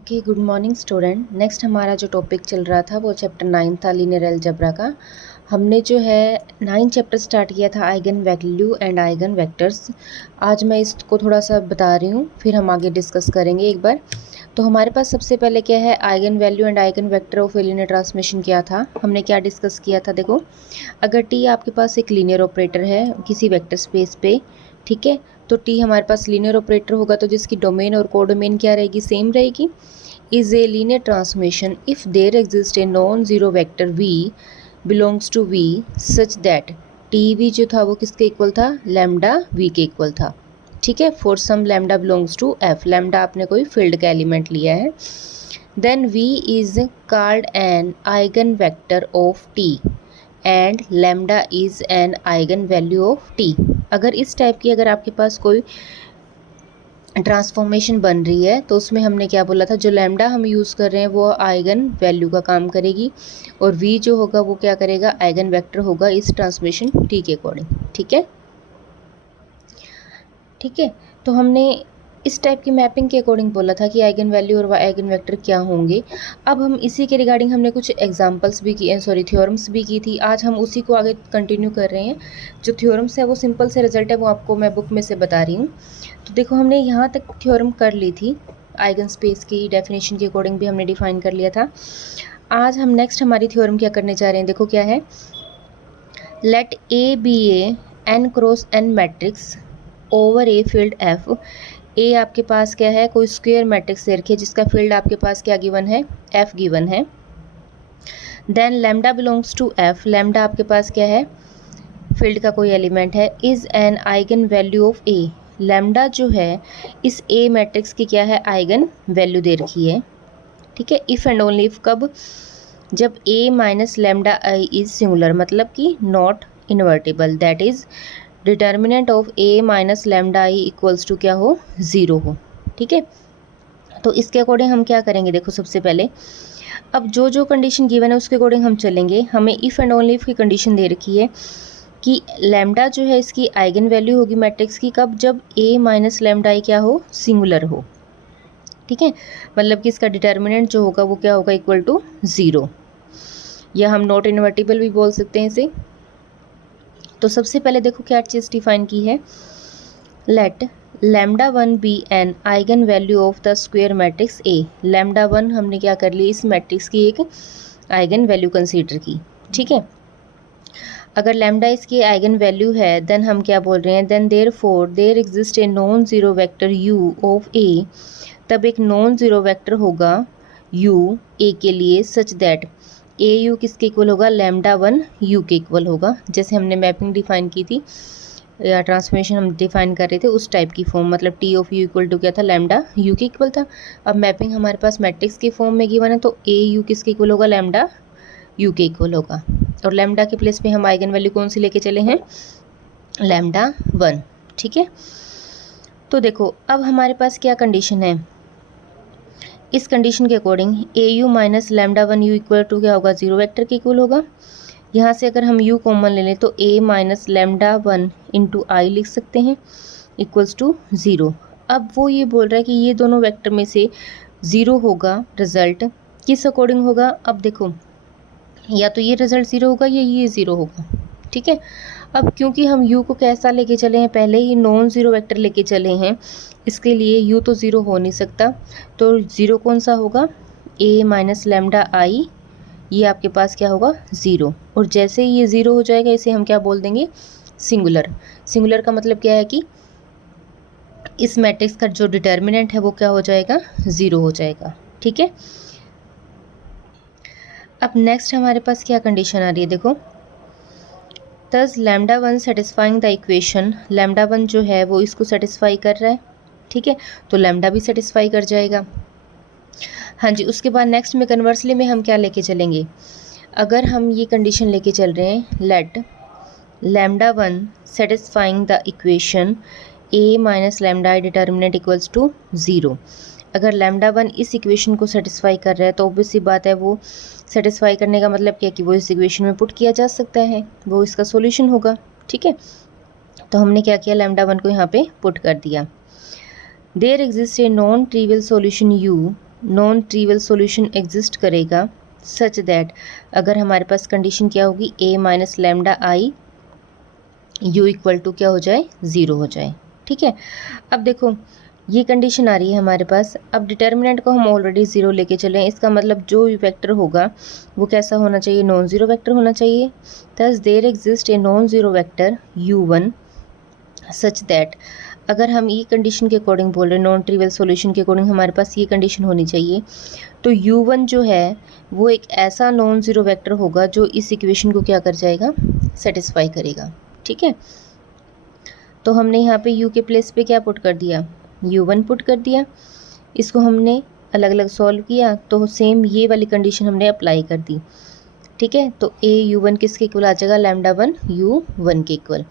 Okay, good morning student. Next हमारा जो topic चल रहा था वो चैप्टर 9 था लीनियर अलजेब्रा का। हमने जो है 9 चैप्टर स्टार्ट किया था eigen value and eigen vectors. आज मैं इसको थोड़ा सा बता रही हूँ, फिर हम आगे डिस्कस करेंगे एक बार। तो हमारे पास सबसे पहले क्या है, eigen value and eigen vector of A linear transmission क्या था, हमने क्या डिस्कस किया था। देखो, अगर टी आपके पास एक लीनियर ऑपरेटर है किसी वेक्टर स्पेस पे, ठीक है, तो टी हमारे पास लीनियर ऑपरेटर होगा तो जिसकी डोमेन और कोडोमेन क्या रहेगी, सेम रहेगी। Is a linear transmission if there exist a non zero vector V belongs to V such that T V जो था वो किसके इक्वल था, लैम्डा वी के इक्वल था। ठीक है, for some lambda belongs to F, lambda आपने कोई फील्ड का एलिमेंट लिया है। Then V is called an eigenvector of T and lambda is an eigenvalue of T. अगर इस टाइप की अगर आपके पास कोई ट्रांसफॉर्मेशन बन रही है तो उसमें हमने क्या बोला था, जो लैम्डा हम यूज़ कर रहे हैं वो आइगन वैल्यू का काम करेगी और वी जो होगा वो क्या करेगा, आइगन वेक्टर होगा इस ट्रांसमिशन टी के अकॉर्डिंग। ठीक है, ठीक है। तो हमने इस टाइप की मैपिंग के अकॉर्डिंग बोला था कि आइगन वैल्यू और आइगन वेक्टर क्या होंगे। अब हम इसी के रिगार्डिंग हमने कुछ एग्जांपल्स भी किए, थ्योरम्स भी की थी। आज हम उसी को आगे कंटिन्यू कर रहे हैं। जो थ्योरम्स है वो सिंपल से रिजल्ट है वो आपको मैं बुक में से बता रही हूँ। तो देखो, हमने यहाँ तक थ्योरम कर ली थी, आइगन स्पेस की डेफिनेशन के अकॉर्डिंग भी हमने डिफाइन कर लिया था। आज हम नेक्स्ट हमारी थ्योरम क्या करने जा रहे हैं, देखो क्या है। Let A be a n cross n matrix over a field F. A आपके पास क्या है, कोई स्क्वायर मैट्रिक्स दे रखी है जिसका फील्ड आपके पास क्या गिवन है, एफ गिवन है। Then lambda belongs to F, lambda आपके पास क्या है, फील्ड का कोई एलिमेंट है। Is an eigenvalue of A, lambda जो है इस ए मैट्रिक्स की क्या है, आइगन वैल्यू दे रखी है। ठीक है, इफ़ एंड ओनली इफ, कब, जब A minus lambda I is singular, मतलब कि not invertible, that is determinant of A minus lambda I equals to क्या हो, ज़ीरो हो। ठीक है, तो इसके अकॉर्डिंग हम क्या करेंगे, देखो सबसे पहले अब जो जो कंडीशन गिवन है उसके अकॉर्डिंग हम चलेंगे। हमें इफ़ एंड ओनली इफ की कंडीशन दे रखी है कि लैम्डा जो है इसकी आइगन वैल्यू होगी मैट्रिक्स की, कब, जब ए माइनस लैम्डा आई क्या हो, सिंगुलर हो। ठीक है, मतलब कि इसका डिटर्मिनेंट जो होगा वो क्या होगा, इक्वल टू ज़ीरो, या हम नॉट इन्वर्टिबल भी बोल सकते हैं इसे। तो सबसे पहले देखो क्या चीज़ डिफाइन की है, let lambda one be an eigenvalue of the square matrix A. Lambda one हमने क्या कर ली, इस मैट्रिक्स की एक आइगन वैल्यू कंसीडर की। ठीक है, अगर लैम्डा इसकी आइगन वैल्यू है देन हम क्या बोल रहे हैं, then there exist a non zero vector u of A, तब एक नॉन जीरो वेक्टर होगा यू ए के लिए सच दैट ए यू किसके इक्वल होगा, लैम्डा वन यू के इक्वल होगा। जैसे हमने मैपिंग डिफाइन की थी या ट्रांसफॉर्मेशन हम डिफाइन कर रहे थे उस टाइप की फॉर्म, मतलब T of U equal to क्या था, लैम्डा यू के इक्वल था। अब मैपिंग हमारे पास मैट्रिक्स के फॉर्म में गिवन है तो ए यू किसके इक्वल होगा, लैम्डा यू के इक्वल होगा। और लैम्डा के प्लेस पे हम आइगन वैल्यू कौन सी लेके चले हैं, लैम्डा वन। ठीक है, तो देखो अब हमारे पास क्या कंडीशन है, इस कंडीशन के according A U minus lambda one U equal to क्या होगा, जीरो वेक्टर के इक्वल होगा। यहाँ से अगर हम u कॉमन ले लें तो a minus lambda one into I लिख सकते हैं इक्वल्स टू ज़ीरो। अब वो ये बोल रहा है कि ये दोनों वेक्टर में से ज़ीरो होगा, रिजल्ट किस अकॉर्डिंग होगा। अब देखो, या तो ये रिजल्ट ज़ीरो होगा या ये ज़ीरो होगा। ठीक है, अब क्योंकि हम u को कैसा लेके चले हैं, पहले ही नॉन ज़ीरो वेक्टर लेके चले हैं, इसके लिए u तो ज़ीरो हो नहीं सकता। तो ज़ीरो कौन सा होगा, a माइनस लैम्डा आई, ये आपके पास क्या होगा, ज़ीरो। और जैसे ही ये ज़ीरो हो जाएगा इसे हम क्या बोल देंगे, सिंगुलर। सिंगुलर का मतलब क्या है कि इस मैट्रिक्स का जो डिटर्मिनेंट है वो क्या हो जाएगा, ज़ीरो हो जाएगा। ठीक है, अब नेक्स्ट हमारे पास क्या कंडीशन आ रही है, देखो, दस lambda one satisfying the equation, lambda one जो है वो इसको सेटिस्फाई कर रहा है। ठीक है, तो लैम्डा भी सेटिस्फाई कर जाएगा। हाँ जी, उसके बाद नेक्स्ट में कन्वर्सली में हम क्या लेके चलेंगे, अगर हम ये कंडीशन लेके चल रहे हैं, let lambda one satisfying the equation A minus lambda I determinant equals to zero. अगर लैम्डा वन इस इक्वेशन को सेटिस्फाई कर रहा है तो ऑब्वियस सी बात है वो सेटिस्फाई करने का मतलब क्या कि वो इस इक्वेशन में पुट किया जा सकता है, वो इसका सॉल्यूशन होगा। ठीक है, तो हमने क्या किया, लैम्डा वन को यहाँ पे पुट कर दिया। There exist a non trivial solution U non trivial solution exist करेगा सच दैट, अगर हमारे पास कंडीशन क्या होगी, a minus lambda I u equal to क्या हो जाए, 0 हो जाए। ठीक है, अब देखो ये कंडीशन आ रही है हमारे पास। अब डिटर्मिनेंट को हम ऑलरेडी 0 लेके चले हैं, इसका मतलब जो वेक्टर होगा वो कैसा होना चाहिए, नॉन ज़ीरो वेक्टर होना चाहिए। Thus there exist a non zero vector u1 such that, अगर हम ये कंडीशन के अकॉर्डिंग बोल रहे हैं, नॉन ट्रिवियल सॉल्यूशन के अकॉर्डिंग हमारे पास ये कंडीशन होनी चाहिए, तो u1 जो है वो एक ऐसा नॉन ज़ीरो वेक्टर होगा जो इस इक्वेशन को क्या कर जाएगा, सेटिस्फाई करेगा। ठीक है, तो हमने यहाँ पे u के प्लेस पे क्या पुट कर दिया, u1 पुट कर दिया। इसको हमने अलग अलग सॉल्व किया तो सेम ये वाली कंडीशन हमने अप्लाई कर दी। ठीक है, तो a u1 किसके इक्वल आ जाएगा, लैम्डा 1 u1 के इक्वल।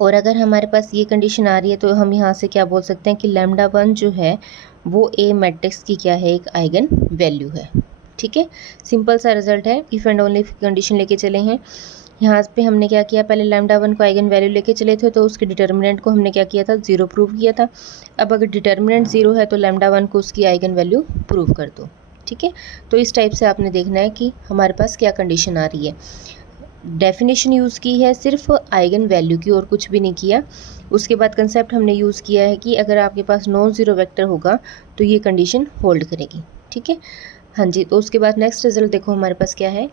और अगर हमारे पास ये कंडीशन आ रही है तो हम यहाँ से क्या बोल सकते हैं कि लैम्डा 1 जो है वो a मैट्रिक्स की क्या है, एक आइगन वैल्यू है। ठीक है, सिंपल सा रिजल्ट है, इफ़ एंड ओनली कंडीशन लेके चले हैं। यहाँ पे हमने क्या किया, पहले लैम्डा 1 को आइगन वैल्यू लेके चले थे तो उसके डिटर्मिनेंट को हमने क्या किया था, 0 प्रूव किया था। अब अगर डिटर्मिनेंट 0 है तो लैम्डा 1 को उसकी आइगन वैल्यू प्रूव कर दो। ठीक है, तो इस टाइप से आपने देखना है कि हमारे पास क्या कंडीशन आ रही है। डेफिनेशन यूज़ की है सिर्फ आइगन वैल्यू की और कुछ भी नहीं किया। उसके बाद कंसेप्ट हमने यूज़ किया है कि अगर आपके पास नॉन ज़ीरो वेक्टर होगा तो ये कंडीशन होल्ड करेगी। ठीक है, हाँ जी, तो उसके बाद नेक्स्ट रिजल्ट देखो हमारे पास क्या है।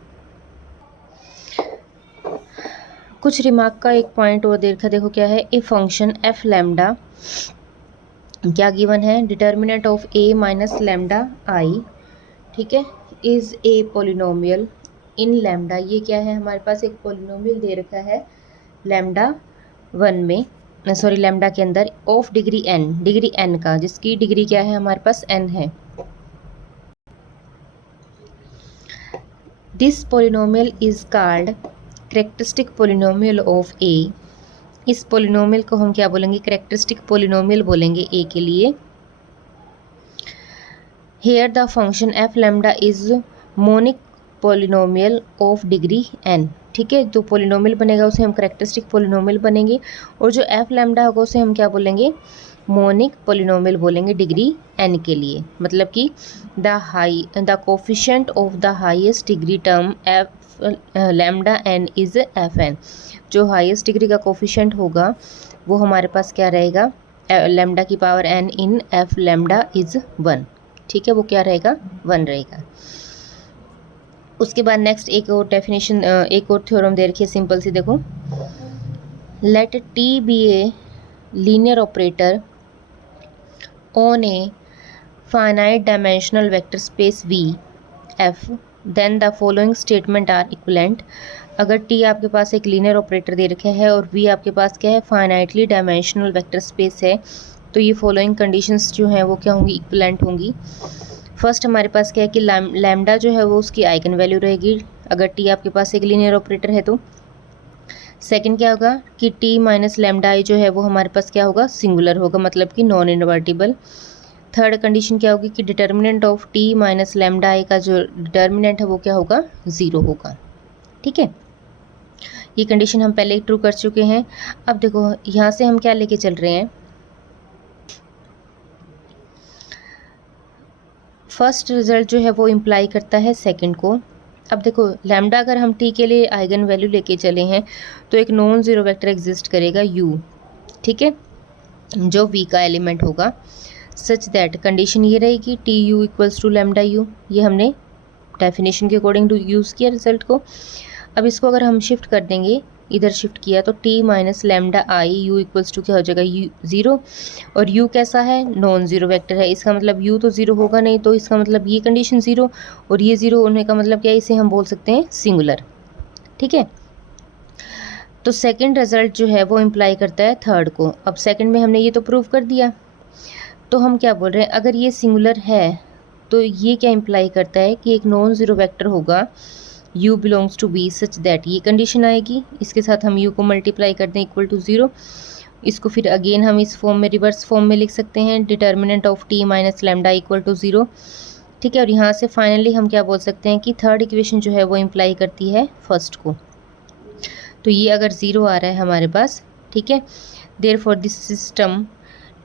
कुछ रिमार्क का एक पॉइंट और देखा, देखो क्या है, ए फंक्शन एफ लैम्डा क्या गिवन है, determinant of a minus lambda I, ठीक है, is a polynomial in lambda. ये क्या है, हमारे पास एक पोलिनोमियल दे रखा है लैम्डा 1 में, सॉरी लैम्डा के अंदर, ऑफ डिग्री n का, जिसकी डिग्री क्या है, हमारे पास n है। This polynomial is called characteristic polynomial of a। इस पोलिनोमियल को हम क्या बोलेंगे, कैरेक्टरिस्टिक पोलिनोमियल बोलेंगे a के लिए। Here the function F lambda is monic polynomial of degree n। ठीक है, जो पोलिनोमियल बनेगा उसे हम कैरेक्टरिस्टिक पोलिनोमियल बनेंगे, और जो एफ लैम्डा होगा उसे हम क्या बोलेंगे, मोनिक पोलिनोमियल बोलेंगे डिग्री n के लिए। मतलब कि the coefficient of the highest degree term F lambda n is F n। जो हाईएस्ट डिग्री का कोफिशिएंट होगा वो हमारे पास क्या रहेगा, लैम्डा की power n in F lambda is 1। ठीक है, वो क्या रहेगा, 1 रहेगा। उसके बाद नेक्स्ट एक और डेफिनेशन, एक और थ्योरम दे रखी है सिंपल सी, देखो, let T be a linear operator on a finite dimensional vector space V F, then the following statement are equivalent. अगर टी आपके पास एक लीनियर ऑपरेटर दे रखा है और वी आपके पास क्या है, फाइनाइटली डायमेंशनल वेक्टर स्पेस है, तो ये फॉलोइंग कंडीशंस जो हैं वो क्या होंगी, इक्विवेलेंट होंगी। फर्स्ट हमारे पास क्या है कि लैम्डा जो है वो उसकी आइगन वैल्यू रहेगी अगर टी आपके पास एक लीनियर ऑपरेटर है तो। सेकंड क्या होगा कि टी माइनस लैम्डा आई जो है वो हमारे पास क्या होगा, सिंगुलर होगा, मतलब कि नॉन इन्वर्टिबल। थर्ड कंडीशन क्या होगी कि determinant of T minus lambda I का जो डिटर्मिनेंट है वो क्या होगा, 0 होगा। ठीक है, ये कंडीशन हम पहले ही ट्रू कर चुके हैं। अब देखो यहाँ से हम क्या लेके चल रहे हैं, फर्स्ट रिजल्ट जो है वो इम्प्लाई करता है सेकंड को। अब देखो लैम्डा अगर हम टी के लिए आइगन वैल्यू लेके चले हैं तो एक नॉन ज़ीरो वेक्टर एग्जिस्ट करेगा u, ठीक है, जो v का एलिमेंट होगा, सच दैट कंडीशन ये रहेगी T U equals to lambda U. ये हमने डेफिनेशन के अकॉर्डिंग यूज़ किया रिजल्ट को। अब इसको अगर हम शिफ्ट कर देंगे, इधर शिफ्ट किया तो T minus lambda I U equals to क्या हो जाएगा, यू 0, और u कैसा है, नॉन ज़ीरो वेक्टर है, इसका मतलब u तो 0 होगा नहीं, तो इसका मतलब ये कंडीशन 0, और ये 0 होने का मतलब क्या है, इसे हम बोल सकते हैं सिंगुलर। ठीक है, तो सेकंड रिजल्ट जो है वो इम्प्लाई करता है थर्ड को। अब सेकंड में हमने ये तो प्रूव कर दिया, तो हम क्या बोल रहे हैं, अगर ये सिंगुलर है तो ये क्या इम्प्लाई करता है कि एक नॉन ज़ीरो वेक्टर होगा u belongs to v such that, ये कंडीशन आएगी। इसके साथ हम u को मल्टीप्लाई कर दें इक्वल टू 0। इसको फिर अगेन हम इस फॉर्म में, रिवर्स फॉर्म में लिख सकते हैं, determinant of t minus lambda equal to 0। ठीक है, और यहाँ से फाइनली हम क्या बोल सकते हैं कि थर्ड इक्वेशन जो है वो इम्प्लाई करती है फर्स्ट को। तो ये अगर 0 आ रहा है हमारे पास, ठीक है, therefore this system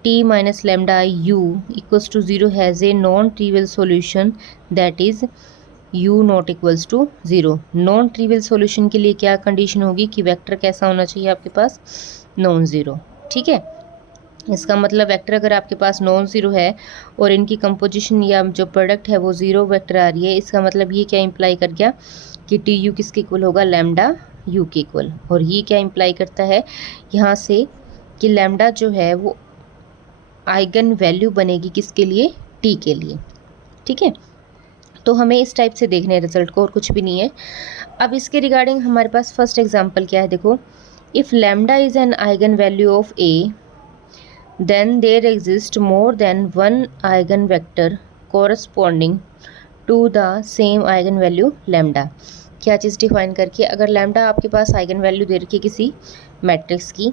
T minus lambda U equals to 0 has a non trivial solution that is u not equals to 0। Non trivial solution के लिए क्या कंडीशन होगी कि वेक्टर कैसा होना चाहिए आपके पास, नॉन ज़ीरो। ठीक है, इसका मतलब वेक्टर अगर आपके पास नॉन ज़ीरो है और इनकी कंपोजिशन या जो प्रोडक्ट है वो ज़ीरो वेक्टर आ रही है, इसका मतलब ये क्या इंप्लाई कर गया कि टी यू किसके इक्वल होगा, लैम्डा यू के इक्वल। और ये क्या इंप्लाई करता है यहाँ से कि लैम्डा जो है वो आइगन वैल्यू बनेगी किसके लिए, टी के लिए। ठीक है, तो हमें इस टाइप से देखना है रिजल्ट को और कुछ भी नहीं है। अब इसके रिगार्डिंग हमारे पास फर्स्ट एग्जांपल क्या है, देखो, if lambda is an eigenvalue of A then there exist more than one eigenvector corresponding to the same eigenvalue lambda. क्या चीज़ डिफाइन करके, अगर लैम्डा आपके पास आइगन वैल्यू दे रखी है किसी मैट्रिक्स की,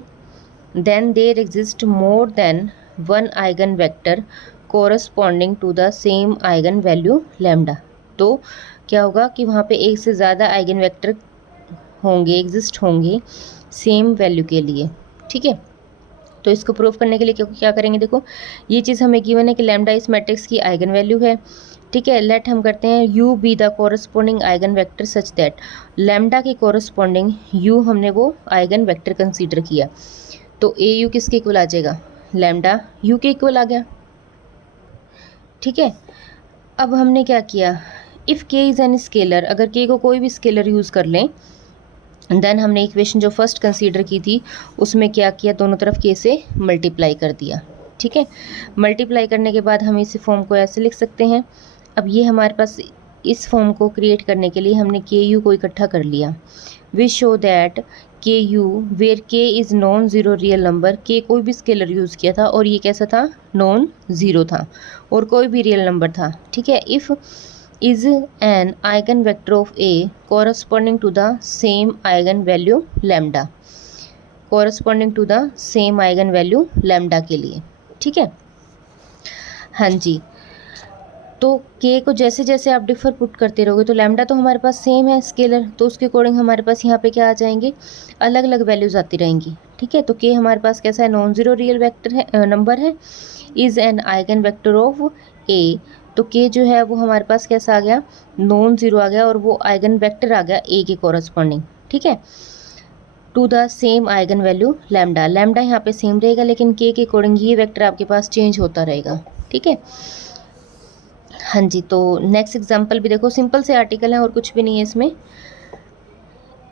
then there exist more than one eigenvector corresponding to the same eigenvalue lambda. तो क्या होगा कि वहाँ पे एक से ज़्यादा आइगन वेक्टर होंगे, एग्जिस्ट होंगे सेम वैल्यू के लिए। ठीक है, तो इसको प्रूव करने के लिए क्या करेंगे, देखो ये चीज़ हमें गिवन है कि लैम्डा इस मैट्रिक्स की आइगन वैल्यू है। ठीक है, लेट हम करते हैं u be the corresponding eigen vector such that lambda के कोरस्पॉन्डिंग u हमने वो आइगन वेक्टर कंसीडर किया, तो ए यू किसके इक्वल आ जाएगा, लैम्डा यू के इक्वल आ गया। ठीक है, अब हमने क्या किया, इफ़ के इज़ एन स्केलर, अगर के को कोई भी स्केलर यूज़ कर लें, देन हमने इक्वेशन जो फर्स्ट कंसीडर की थी उसमें क्या किया, दोनों तरफ के से मल्टीप्लाई कर दिया। ठीक है, मल्टीप्लाई करने के बाद हम इस फॉर्म को ऐसे लिख सकते हैं। अब ये हमारे पास इस फॉर्म को क्रिएट करने के लिए हमने के यू को इकट्ठा कर लिया। वी शो दैट के यू वेयर के is non zero real number, के कोई भी स्केलर यूज़ किया था और ये कैसा था, नॉन ज़ीरो था और कोई भी रियल नंबर था। ठीक है, if is an eigenvector of A corresponding to the same eigenvalue lambda, corresponding to the same eigenvalue lambda के लिए। ठीक है, हाँ जी, तो के को जैसे जैसे आप डिफर पुट करते रहोगे तो लैम्डा तो हमारे पास सेम है स्केलर, तो उसके अकॉर्डिंग हमारे पास यहाँ पे क्या आ जाएंगे, अलग अलग वैल्यूज़ आती रहेंगी। ठीक है, तो के हमारे पास कैसा है, नॉन ज़ीरो रियल वेक्टर है, नंबर है, is an eigenvector of A, तो के जो है वो हमारे पास कैसा आ गया, नॉन ज़ीरो आ गया और वो आइगन वेक्टर आ गया ए के कॉरस्पॉन्डिंग। ठीक है, to the same eigenvalue lambda, lambda यहाँ पे सेम रहेगा लेकिन के अकॉर्डिंग ये वेक्टर आपके पास चेंज होता रहेगा। ठीक है, हाँ जी, तो नेक्स्ट एग्जांपल भी देखो, सिंपल से आर्टिकल है और कुछ भी नहीं है इसमें।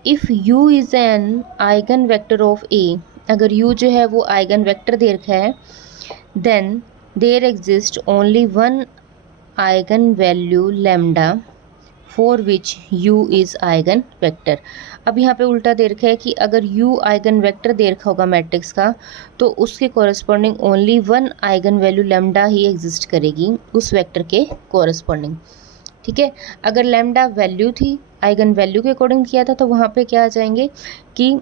If u is an eigenvector of A, अगर u जो है वो आइगन वेक्टर दे रखा है, then there exist only one eigenvalue lambda for which u is eigenvector. अब यहाँ पे उल्टा दे रखा है कि अगर u आइगन वेक्टर दे रखा होगा मैट्रिक्स का, तो उसके corresponding only one eigenvalue lambda ही एग्जिस्ट करेगी उस वेक्टर के कॉरस्पॉन्डिंग। ठीक है, अगर लैम्डा वैल्यू थी, आइगन वैल्यू के अकॉर्डिंग किया था, तो वहाँ पे क्या आ जाएंगे कि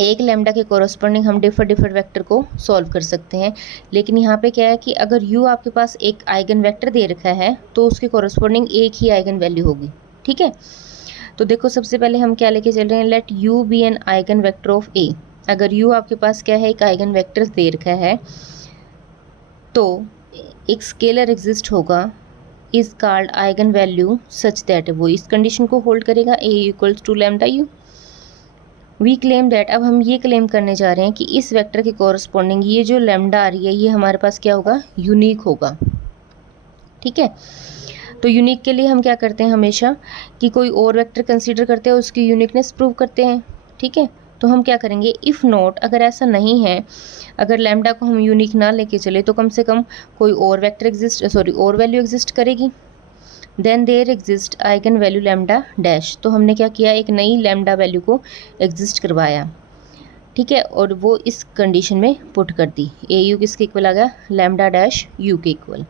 एक लैम्डा के कॉरस्पॉन्डिंग हम डिफर वेक्टर को सॉल्व कर सकते हैं। लेकिन यहाँ पे क्या है कि अगर u आपके पास एक आइगन वेक्टर दे रखा है तो उसके कॉरस्पॉन्डिंग एक ही आइगन वैल्यू होगी। ठीक है, तो देखो सबसे पहले हम क्या लेके चल रहे हैं, let u be an eigenvector of A. अगर u आपके पास क्या है, एक आइगन वेक्टर दे रखा है, तो एक स्केलर एग्जिस्ट होगा is called eigenvalue such that, वो इस कंडीशन को होल्ड करेगा, A equals to lambda u. We claim that, अब हम ये क्लेम करने जा रहे हैं कि इस वेक्टर के कॉरस्पॉन्डिंग ये जो लैम्डा आ रही है ये हमारे पास क्या होगा, यूनिक होगा। ठीक है, तो यूनिक के लिए हम क्या करते हैं हमेशा कि कोई और वेक्टर कंसीडर करते हैं, उसकी यूनिकनेस प्रूव करते हैं। ठीक है, तो हम क्या करेंगे, इफ़ नॉट, अगर ऐसा नहीं है, अगर लैम्डा को हम यूनिक ना लेके चले तो कम से कम कोई और वेक्टर और वैल्यू एग्जिस्ट करेगी। Then there exist eigenvalue lambda dash, तो हमने क्या किया, एक नई लैम्डा वैल्यू को एग्जिस्ट करवाया। ठीक है, और वो इस कंडीशन में पुट कर दी, ए यू किसके इक्वल आ गया, लैम्डा डैश यू के इक्वल।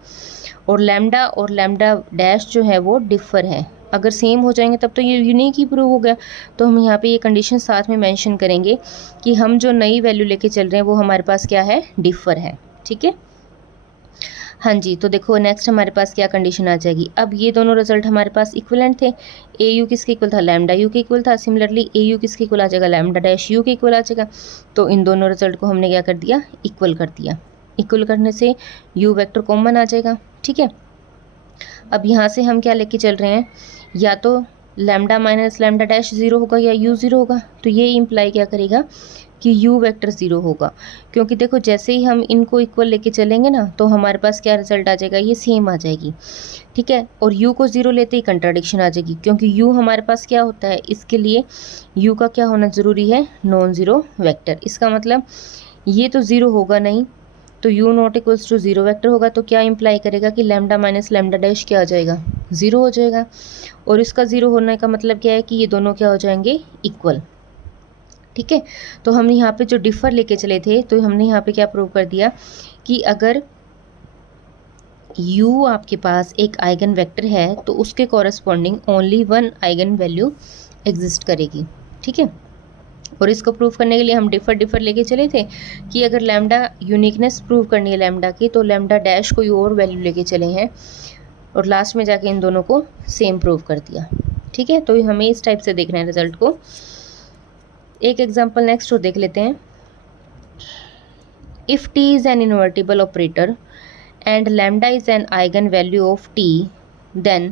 और लैम्डा डैश जो है वो डिफर है, अगर सेम हो जाएंगे तब तो ये यूनिक ही प्रूव हो गया। तो हम यहाँ पे ये कंडीशन साथ में मेंशन करेंगे कि हम जो नई वैल्यू लेके चल रहे हैं वो हमारे पास क्या है, डिफर है। ठीक है, हाँ जी, तो देखो नेक्स्ट हमारे पास क्या कंडीशन आ जाएगी। अब ये दोनों रिजल्ट हमारे पास इक्विवेलेंट थे, ए यू किसके इक्वल था, लैम्डा यू के इक्वल था। सिमिलरली ए यू किसके इक्वल आ जाएगा, लैम्डा डैश यू के इक्वल आ जाएगा। तो इन दोनों रिजल्ट को हमने क्या कर दिया, इक्वल कर दिया। इक्वल करने से यू वेक्टर कॉमन आ जाएगा। ठीक है, अब यहाँ से हम क्या लेके चल रहे हैं, या तो lambda minus lambda dash zero होगा या यू ज़ीरो होगा। तो ये इम्प्लाई क्या करेगा कि यू वेक्टर ज़ीरो होगा, क्योंकि देखो जैसे ही हम इनको इक्वल लेके चलेंगे ना तो हमारे पास क्या रिजल्ट आ जाएगा, ये सेम आ जाएगी। ठीक है, और u को ज़ीरो लेते ही कंट्राडिक्शन आ जाएगी, क्योंकि u हमारे पास क्या होता है, इसके लिए u का क्या होना ज़रूरी है, नॉन ज़ीरो वेक्टर। इसका मतलब ये तो ज़ीरो होगा नहीं, तो u not equals to zero vector होगा। तो क्या इम्प्लाई करेगा कि लैम्डा माइनस लैम्डा डैश क्या आ जाएगा, ज़ीरो हो जाएगा। और इसका ज़ीरो होने का मतलब क्या है कि ये दोनों क्या हो जाएंगे, इक्वल। ठीक है, तो हम यहाँ पे जो डिफ़र लेके चले थे, तो हमने यहाँ पे क्या प्रूव कर दिया कि अगर u आपके पास एक आइगन वेक्टर है तो उसके corresponding only one eigen value exist करेगी। ठीक है, और इसको प्रूव करने के लिए हम डिफ़र लेके चले थे कि अगर लैम्डा यूनिकनेस प्रूव करनी है लैम्डा की, तो लैम्डा डैश कोई और वैल्यू लेके चले हैं और लास्ट में जाके इन दोनों को सेम प्रूव कर दिया। ठीक है, तो हमें इस टाइप से देखना है रिजल्ट को। एक एग्जाम्पल नेक्स्ट और देख लेते हैं। If t is an invertible operator and lambda is an eigenvalue of t, then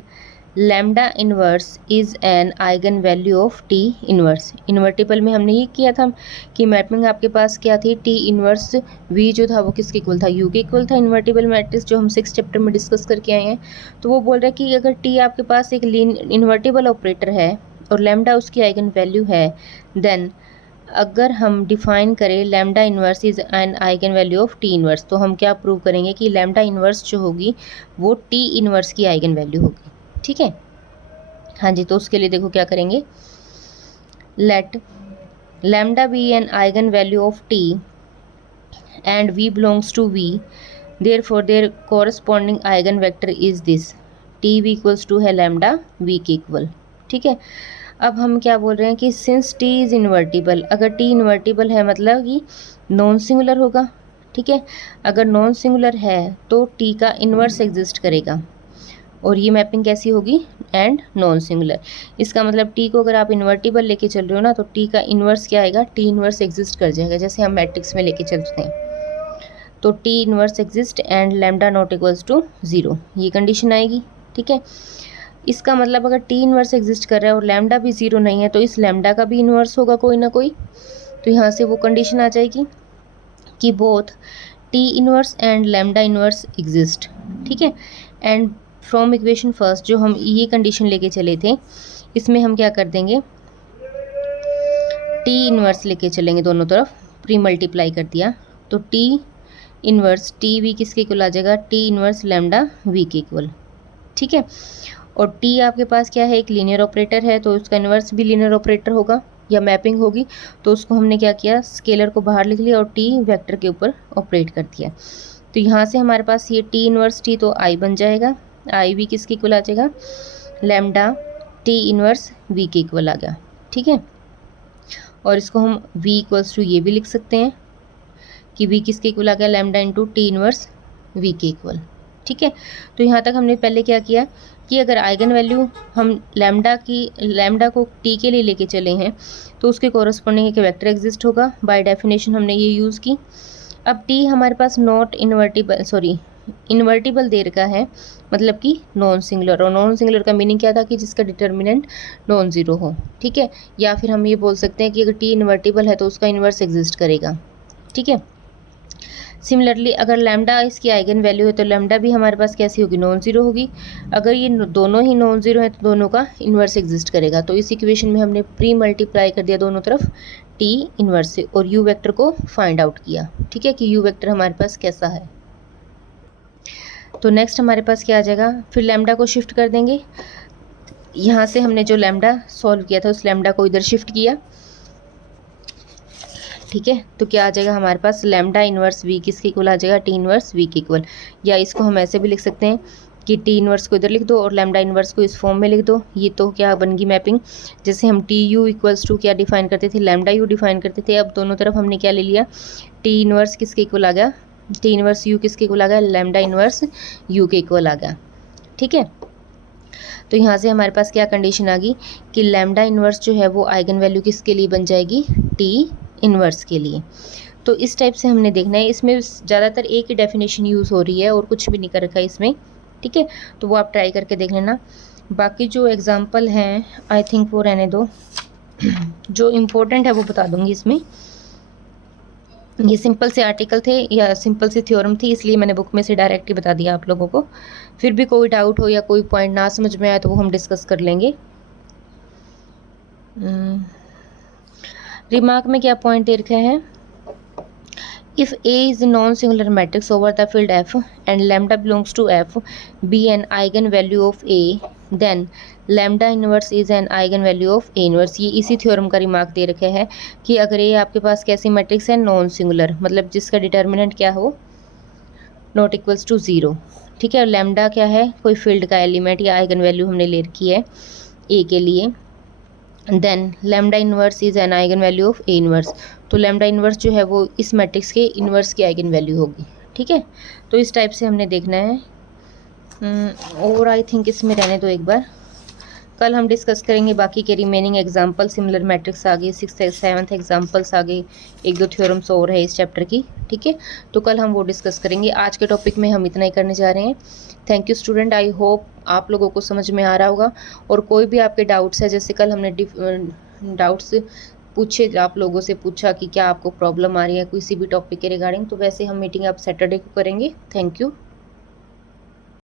lambda inverse is an eigenvalue of t inverse। Invertible में हमने ये किया था कि मैपिंग आपके पास क्या थी, t इन्वर्स v जो था वो किसके इक्वल था, u के इक्वल था। इन्वर्टिबल मैट्रिक्स जो हम 6 चैप्टर में डिस्कस करके आए हैं, तो वो बोल रहा है कि अगर t आपके पास एक इन्वर्टिबल ऑपरेटर है और लैम्डा उसकी आइगन वैल्यू है, देन अगर हम डिफाइन करें lambda inverse is an eigenvalue of T inverse, तो हम क्या प्रूव करेंगे कि लैम्डा इन्वर्स जो होगी वो टी इन्वर्स की आइगन वैल्यू होगी। ठीक है, हाँ जी, तो उसके लिए देखो क्या करेंगे, let lambda be an eigenvalue of T and V belongs to V, therefore their corresponding eigenvector is this, T V equals to है लैम्डा वी के इक्वल। ठीक है, अब हम क्या बोल रहे हैं कि सिंस t इज़ इन्वर्टिबल, अगर t इन्वर्टिबल है मतलब कि नॉन सिंगुलर होगा। ठीक है, अगर नॉन सिंगुलर है तो t का इन्वर्स एग्जिस्ट करेगा, और ये मैपिंग कैसी होगी, एंड नॉन सिंगुलर। इसका मतलब t को अगर आप इन्वर्टिबल लेके चल रहे हो ना, तो t का इन्वर्स क्या आएगा, t इन्वर्स एग्जिस्ट कर जाएगा, जैसे हम मैट्रिक्स में लेके चलते हैं। तो t inverse exist and lambda not equals to zero, ये कंडीशन आएगी। ठीक है, इसका मतलब अगर टी इन्वर्स एग्जिस्ट कर रहा है और लैम्डा भी ज़ीरो नहीं है, तो इस लैम्डा का भी इन्वर्स होगा कोई ना कोई। तो यहाँ से वो कंडीशन आ जाएगी कि both T inverse and lambda inverse exist. ठीक है, एंड फ्रॉम इक्वेशन फर्स्ट जो हम ये कंडीशन लेके चले थे, इसमें हम क्या कर देंगे, टी इन्वर्स लेके चलेंगे दोनों तरफ, प्री मल्टीप्लाई कर दिया, तो टी इन्वर्स टी वी किसके इक्वल आ जाएगा, टी इन्वर्स लैम्डा वी के इक्वल। ठीक है, और t आपके पास क्या है, एक लीनियर ऑपरेटर है, तो उसका इन्वर्स भी लीनियर ऑपरेटर होगा या मैपिंग होगी। तो उसको हमने क्या किया, स्केलर को बाहर लिख लिया और t वेक्टर के ऊपर ऑपरेट कर दिया। तो यहाँ से हमारे पास ये t इन्वर्स t तो i बन जाएगा, i भी किसके इक्वल आ जाएगा, लैम्डा t इन्वर्स v के इक्वल आ गया। ठीक है, और इसको हम v इक्वल्स टू ये भी लिख सकते हैं कि v किसके इक्वल आ गया, lambda into t inverse v के इक्वल। ठीक है, तो यहाँ तक हमने पहले क्या किया कि अगर आइगन वैल्यू हम लैम्डा को t के लिए लेके चले हैं, तो उसके कॉरस्पॉन्डिंग एक वेक्टर एग्जिस्ट होगा। बाय डेफिनेशन हमने ये यूज़ की। अब t हमारे पास नॉट इन्वर्टिबल दे रखा है, मतलब कि नॉन सिंगुलर, और नॉन सिंगुलर का मीनिंग क्या था कि जिसका डिटर्मिनेंट नॉन ज़ीरो हो। ठीक है, या फिर हम ये बोल सकते हैं कि अगर t इन्वर्टिबल है तो उसका इन्वर्स एग्जिस्ट करेगा। ठीक है, सिमिलरली अगर लैम्डा इसकी आइगन वैल्यू है तो लैम्डा भी हमारे पास कैसी होगी, नॉन ज़ीरो होगी। अगर ये दोनों ही नॉन ज़ीरो है तो दोनों का इन्वर्स एग्जिस्ट करेगा। तो इस इक्वेशन में हमने प्री मल्टीप्लाई कर दिया दोनों तरफ t इन्वर्स से और u वेक्टर को फाइंड आउट किया। ठीक है, कि u वेक्टर हमारे पास कैसा है। तो नेक्स्ट हमारे पास क्या आ जाएगा, फिर लैम्डा को शिफ्ट कर देंगे। यहाँ से हमने जो लैम्डा सॉल्व किया था उस लैम्डा को इधर शिफ्ट किया। ठीक है, तो क्या आ जाएगा हमारे पास, लैम्डा इन्वर्स v किसके इक्वल आ जाएगा, टी इन्वर्स v के इक्वल। या इसको हम ऐसे भी लिख सकते हैं कि टी इन्वर्स को इधर लिख दो और लैम्डा इन्वर्स को इस फॉर्म में लिख दो। ये तो क्या बन गई मैपिंग, जैसे हम टी यू इक्वल्स टू क्या डिफाइन करते थे, लैम्डा यू डिफाइन करते थे। अब दोनों तरफ हमने क्या ले लिया, टी इन्वर्स किसके इक्वल आ गया, टी इन्वर्स यू किसके इक्वल आ गया, लैम्डा इन्वर्स यू के इक्वल आ गया। ठीक है, तो यहाँ से हमारे पास क्या कंडीशन आ गई कि लैम्डा इन्वर्स जो है वो आइगन वैल्यू किसके लिए बन जाएगी, टी इन्वर्स के लिए। तो इस टाइप से हमने देखना है। इसमें ज़्यादातर एक ही डेफिनेशन यूज़ हो रही है और कुछ भी नहीं कर रखा है इसमें, ठीक है। तो वो आप ट्राई करके देख लेना। बाकी जो एग्जांपल हैं आई थिंक वो रहने दो, जो इम्पोर्टेंट है वो बता दूंगी इसमें। ये सिंपल से आर्टिकल थे या सिंपल सी थ्योरम थी, इसलिए मैंने बुक में से डायरेक्ट ही बता दिया आप लोगों को। फिर भी कोई डाउट हो या कोई पॉइंट ना समझ में आए तो वो हम डिस्कस कर लेंगे। रिमार्क में क्या पॉइंट दे रखा है, if A is a non-singular matrix over the field F and lambda belongs to F be an eigenvalue of A, then lambda inverse is an eigenvalue of A inverse। ये इसी theorem का remark दे रखा है कि अगर ये आपके पास कैसी मैट्रिक्स है, नॉन सिंगुलर, मतलब जिसका डिटर्मिनेंट क्या हो, नॉट इक्वल्स टू ज़ीरो, ठीक है। और लैम्डा क्या है, कोई फील्ड का एलिमेंट या आइगन वैल्यू हमने ले रखी है ए के लिए, then lambda inverse is an eigenvalue of A inverse. तो लैम्डा इन्वर्स जो है वो इस मैट्रिक्स के इन्वर्स की आइगन वैल्यू होगी, ठीक है। तो इस टाइप से हमने देखना है। और आई थिंक इसमें रहने दो एक बार, कल हम डिस्कस करेंगे बाकी के रिमेनिंग एग्जाम्पल। सिमिलर मैट्रिक्स आ गई, 6th 7th एग्जाम्पल्स आ गई, एक दो थ्योरम्स और है इस चैप्टर की, ठीक है। तो कल हम वो डिस्कस करेंगे। आज के टॉपिक में हम इतना ही करने जा रहे हैं। Thank you student, I hope आप लोगों को समझ में आ रहा होगा। और कोई भी आपके डाउट्स है, जैसे कल हमने डाउट्स पूछे, आप लोगों से पूछा कि क्या आपको प्रॉब्लम आ रही है किसी भी टॉपिक के रिगार्डिंग, तो वैसे हम मीटिंग अब सैटरडे को करेंगे। Thank you.